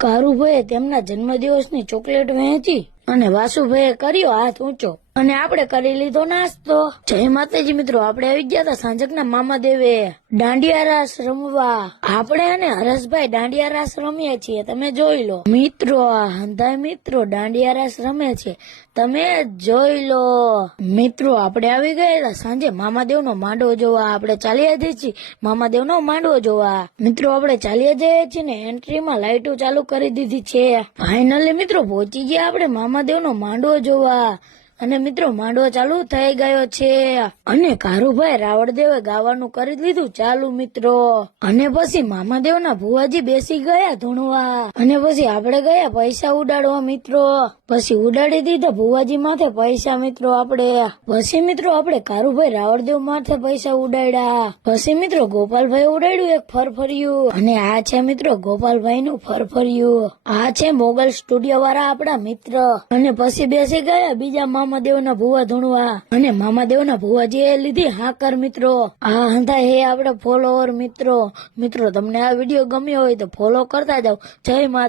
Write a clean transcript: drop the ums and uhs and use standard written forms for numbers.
કારુભાઈએ તેમના જન્મદિવસની ચોકલેટ વહેંચી અને વાસુભાઈએ કર્યો હાથ ઊંચો અને આપણે કરી લીધો નાસ્તો। જય માતાજી મિત્રો, આપણે આવી ગયા હતા સાંજકના મામાદેવે દાંડિયા રાસ રમવા। આપણે અને હરેશભાઈ દાંડિયા રાસ રમીએ છીએ, તમે જોઈ લો મિત્રો। આ હંધાય મિત્રો દાંડિયા રાસ રમે છે, તમે જોઈ લો મિત્રો। આપણે આવી ગયા હતા સાંજે મામાદેવનો માંડવો જોવા। આપણે ચાલ્યા જઈએ છીએ મામાદેવનો માંડવો જોવા મિત્રો। આપણે ચાલ્યા જઈએ છીએ ને એન્ટ્રીમાં લાઈટો ચાલુ કરી દીધી છે। ફાઇનલી મિત્રો પહોંચી ગયા આપણે મામાદેવનો માંડવો જોવા અને મિત્રો માંડવો ચાલુ થઈ ગયો છે અને કારુભાઈ રાવળદેવે ગાવાનું કરી લીધું ચાલુ મિત્રો। અને પછી મામાદેવના ભુવાજી બેસી ગયા ધૂણવા અને પછી આપણે ગયા પૈસા ઉડાડવા મિત્રો। પછી ઉડાડી દીધા ભુવાજી માથે પૈસા મિત્રો આપણે। પછી મિત્રો આપણે કારુભાઈ રાવળદેવ માથે પૈસા ઉડાડ્યા। પછી મિત્રો ગોપાલભાઈ ઉડાડ્યું એક ફરફરિયું અને આ છે મિત્રો ગોપાલભાઈ નું ફરફરિયું। આ છે મોગલ સ્ટુડિયો વાળા આપડા મિત્ર। અને પછી બેસી ગયા બીજા મામાદેવના ભુવા ધૂણવા અને મામાદેવના ભુવાજીએ લીધી હાકર મિત્રો। આ હતા હે આપડા ફોલોવર મિત્રો। મિત્રો તમને આ વિડીયો ગમ્યો હોય તો ફોલો કરતા જાવ। જય માતા।